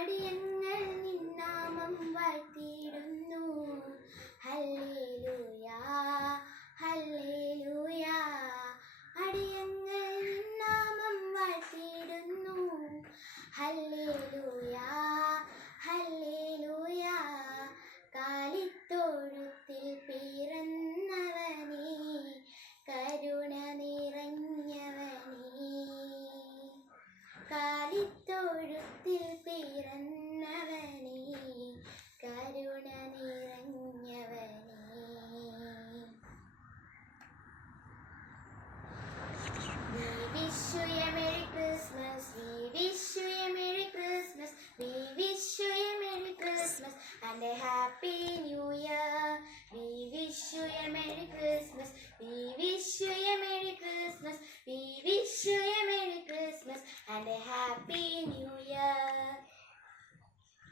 അടിയങ്ങൾ നിന്നാമം വാഴ്ത്തിയിടുന്നു. Hallelujah hallelujah. അടിയങ്ങൾ നിന്നാമം വാഴ്ത്തിയിടുന്നു. Hallelujah hallelujah. കാലിത്തൊഴുത്തിൽ പിറന്നവനേ, കരുണ നിറഞ്ഞവനേ. കാലിത്തൊഴുത്തിൽ പിറന്നവനേ, കരുണ നിറഞ്ഞവനേ. We wish you a Merry Christmas. We wish you a Merry Christmas. We wish you a Merry Christmas and a Happy New Year. We wish you a Merry Christmas. We wish you a Merry Christmas. We